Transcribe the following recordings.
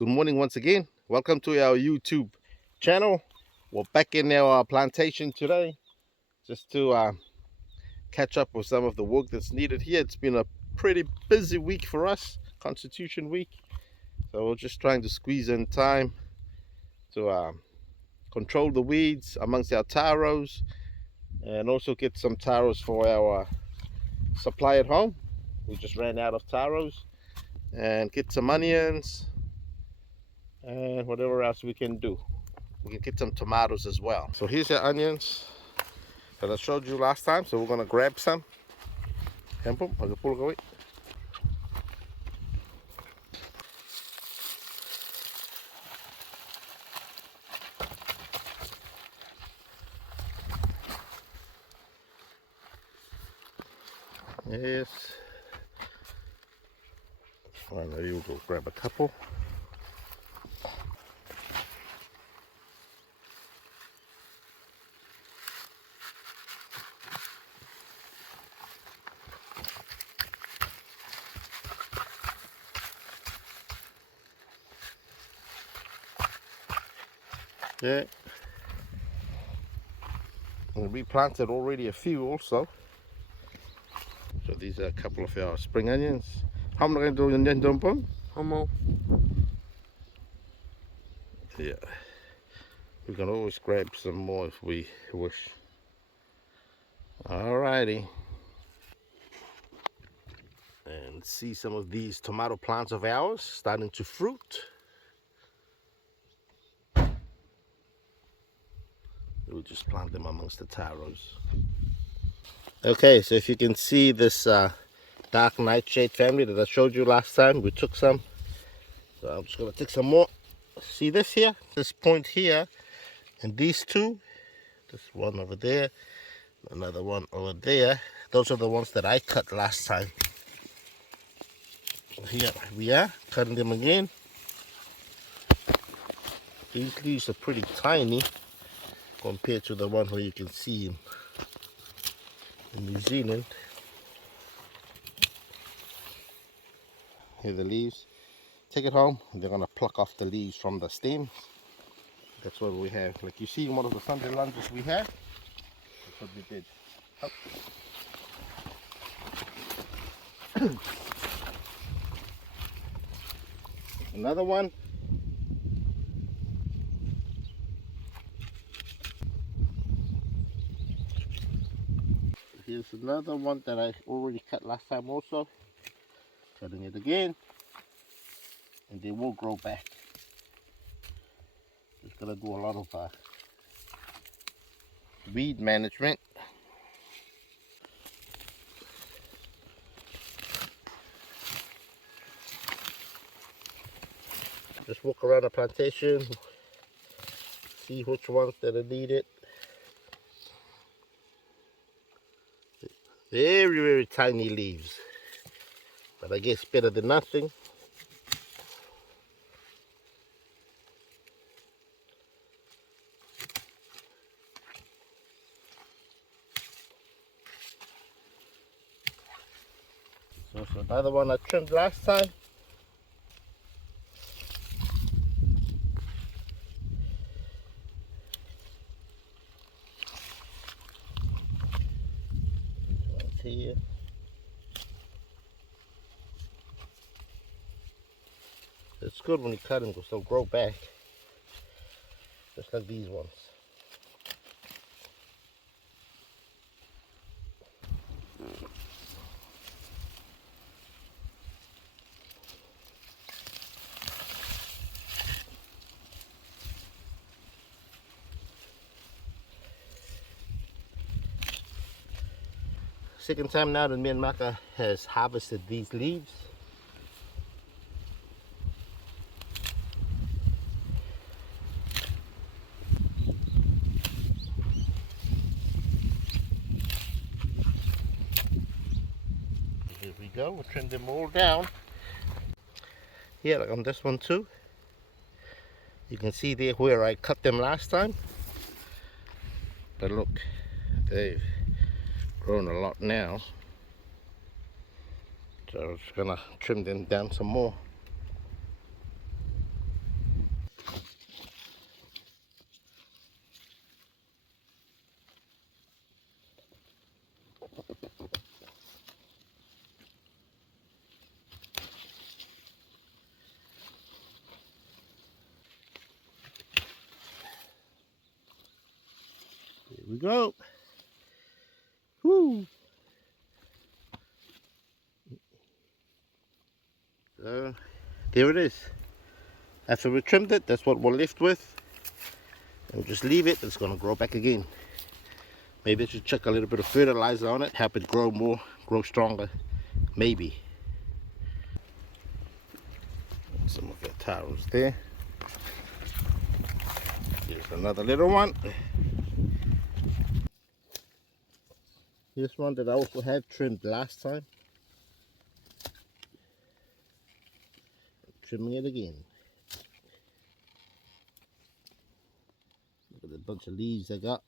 Good morning once again. Welcome to our YouTube channel. We're back in our plantation today just to catch up with some of the work that's needed here. It's been a pretty busy week for us, Constitution Week. So we're just trying to squeeze in time to control the weeds amongst our taros and also get some taros for our supply at home. We just ran out of taros, and get some onions and whatever else we can do. We can get some tomatoes as well. So here's your onions that I showed you last time. So we're gonna grab some. Yes. And there you go. Grab a couple. Yeah. And we planted already a few also. So these are a couple of our spring onions. How am I going to do onion dumpling? Yeah. We can always grab some more if we wish. Alrighty. And see some of these tomato plants of ours starting to fruit. We'll just plant them amongst the taros. Okay, so if you can see this dark nightshade family that I showed you last time, we took some. So I'm just gonna take some more. See this here? This point here, and these two. This one over there, another one over there. Those are the ones that I cut last time. Here we are, cutting them again. These leaves are pretty tiny compared to the one where you can see in New Zealand. Here are the leaves. Take it home, and they're gonna pluck off the leaves from the stems. That's what we have. Like you see one of the Sunday lunches we had, that's what we did. Oh. Another one. Here's another one that I already cut last time also. Cutting it again. And they will grow back. Just gonna do a lot of weed management. Just walk around the plantation, see which ones that are needed. Very, very tiny leaves, but I guess better than nothing. So another one I trimmed last time. One's here. It's good when you cut them because they'll grow back, just like these ones. Second time now that me and Maka has harvested these leaves. Here we go, we'll trim them all down. Here, like on this one too. You can see there where I cut them last time. But look, they've grown a lot now. So I'm just gonna trim them down some more. Here we go. Woo! So, there it is. After we trimmed it, that's what we're left with. And we'll just leave it. It's going to grow back again. Maybe I should chuck a little bit of fertilizer on it, help it grow more, grow stronger. Maybe. Some of the taros there. Here's another little one. This one that I also had trimmed last time. Trimming it again. Look at the bunch of leaves I got.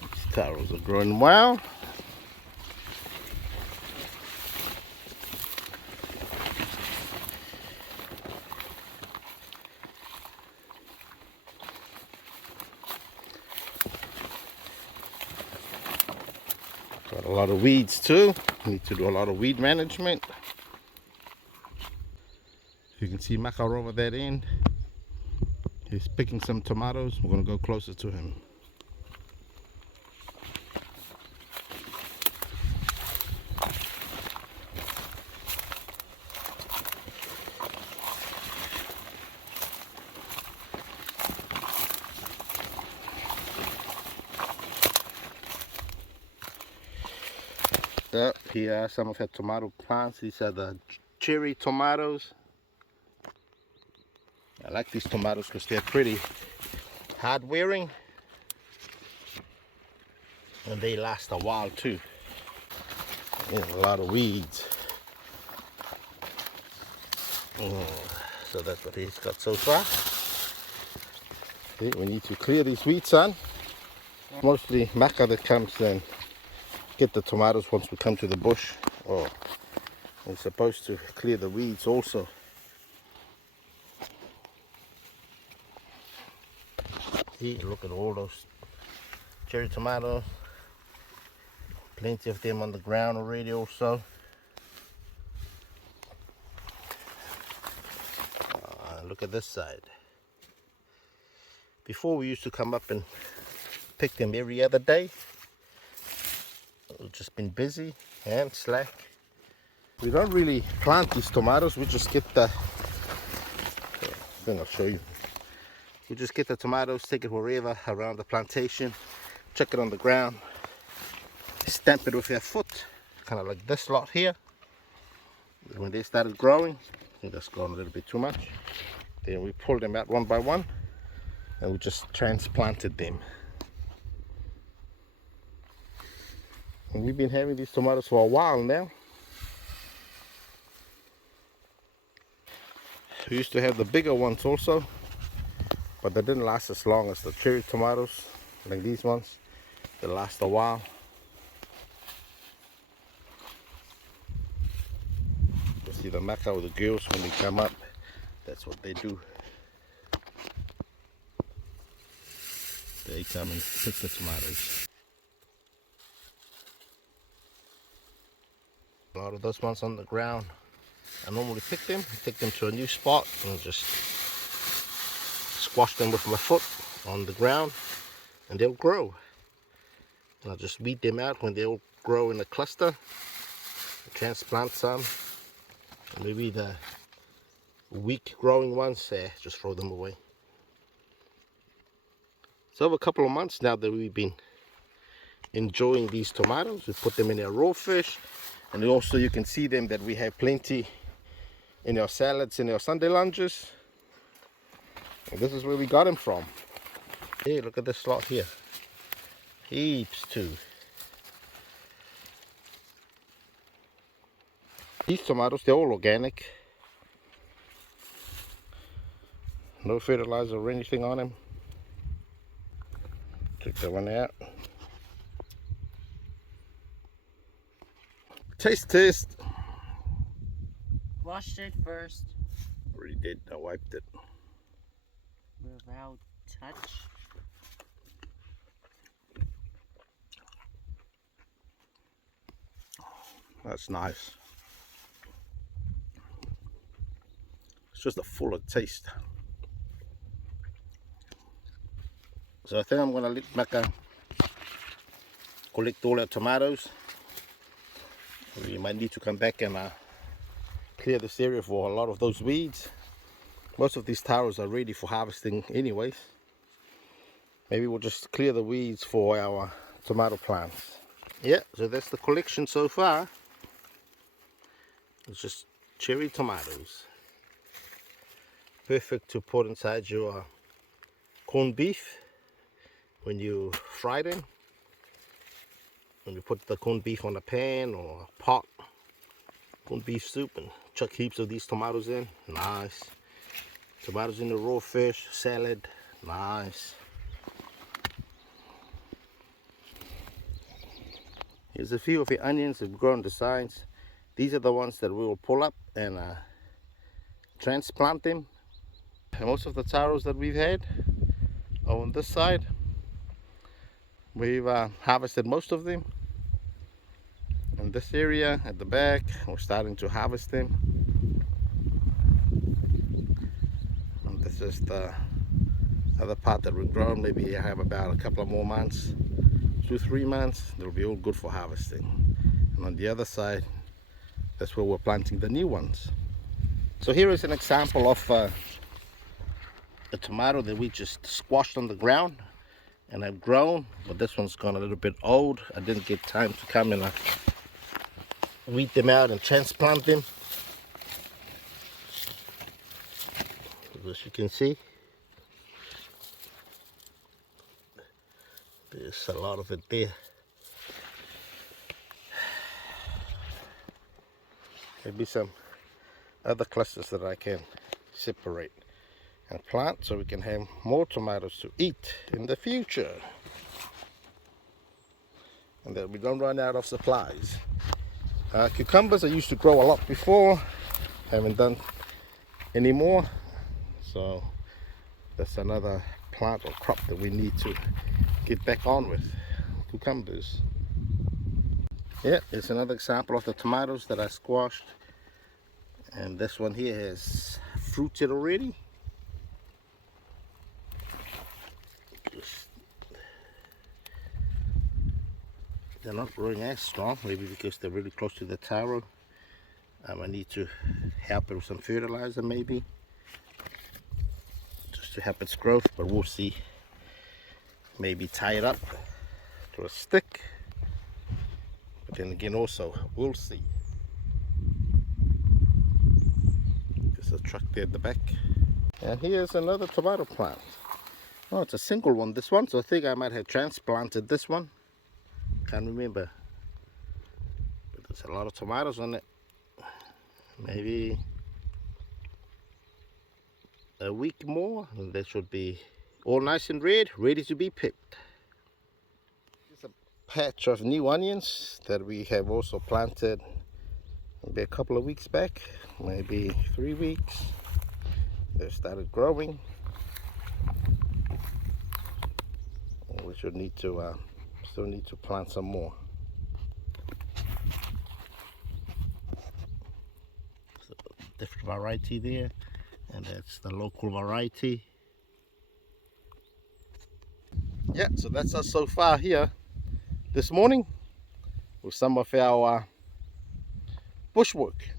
These taros are growing well. Got a lot of weeds too. Need to do a lot of weed management. You can see Makar over that end. He's picking some tomatoes. We're going to go closer to him. Here are some of her tomato plants. These are the cherry tomatoes. I like these tomatoes because they're pretty hard wearing and they last a while too. A lot of weeds. So that's what he's got so far. Okay, we need to clear these weeds on. Mostly Maka that comes and get the tomatoes once we come to the bush. Oh, we're supposed to clear the weeds also. See, look at all those cherry tomatoes. Plenty of them on the ground already also. Look at this side. Before we used to come up and pick them every other day. We've just been busy and slack. We don't really plant these tomatoes, we just get the, then I'll show you. We just get the tomatoes, take it wherever around the plantation, chuck it on the ground, stamp it with our foot, kind of like this lot here. When they started growing, I think that's grown a little bit too much. Then we pulled them out one by one and we just transplanted them. And we've been having these tomatoes for a while now. We used to have the bigger ones also, but they didn't last as long as the cherry tomatoes, like these ones. They last a while. You see the Maka with the girls when they come up, that's what they do. They come and pick the tomatoes. A lot of those ones on the ground, I normally pick them, take them to a new spot and just squash them with my foot on the ground and they'll grow. And I'll just weed them out when they all grow in a cluster, transplant some, and maybe the weak growing ones, just throw them away. So over a couple of months now that we've been enjoying these tomatoes, we put them in our raw fish. And also you can see them that we have plenty in our salads, in our Sunday lunches. And this is where we got them from. Hey, look at this lot here. Heaps too. These tomatoes, they're all organic. No fertilizer or anything on them. Check that one out. Taste. Washed it first. Already did, I wiped it. Without touch. That's nice. It's just a fuller taste. So I think I'm gonna let Mecca collect all our tomatoes. We might need to come back and clear this area for a lot of those weeds. Most of these taros are ready for harvesting anyways. Maybe we'll just clear the weeds for our tomato plants. Yeah, so that's the collection so far. It's just cherry tomatoes. Perfect to put inside your corned beef when you fry them. When you put the corned beef on a pan or a pot, corned beef soup, and chuck heaps of these tomatoes in. Nice. Tomatoes in the raw fish, salad. Nice. Here's a few of the onions that have grown the sides. These are the ones that we will pull up and transplant them. And most of the taros that we've had are on this side. We've harvested most of them. In this area at the back, we're starting to harvest them. And this is the other part that we've grown. Maybe I have about a couple of more months, 2-3 months. They'll be all good for harvesting. And on the other side, that's where we're planting the new ones. So here is an example of a tomato that we just squashed on the ground and have grown, but this one's gone a little bit old. I didn't get time to come and weed them out and transplant them. As you can see, there's a lot of it there. Maybe some other clusters that I can separate and plant so we can have more tomatoes to eat in the future, and that we don't run out of supplies. Cucumbers I used to grow a lot before, haven't done anymore, so that's another plant or crop that we need to get back on with. Cucumbers. Yeah, it's another example of the tomatoes that I squashed, and this one here has fruited already. They're not growing as strong, maybe because they're really close to the taro. I need to help it with some fertilizer maybe, just to help its growth, but we'll see. Maybe tie it up to a stick, but then again also we'll see. There's a truck there at the back. And here's another tomato plant. Oh, it's a single one, this one, so I think I might have transplanted this one. Can't remember, but there's a lot of tomatoes on it. Maybe a week more and they should be all nice and red, ready to be picked. Here's a patch of new onions that we have also planted maybe a couple of weeks back, maybe 3 weeks. They started growing. We should need to still need to plant some more. So, different variety there, and that's the local variety. Yeah, so that's us so far here this morning with some of our bushwork.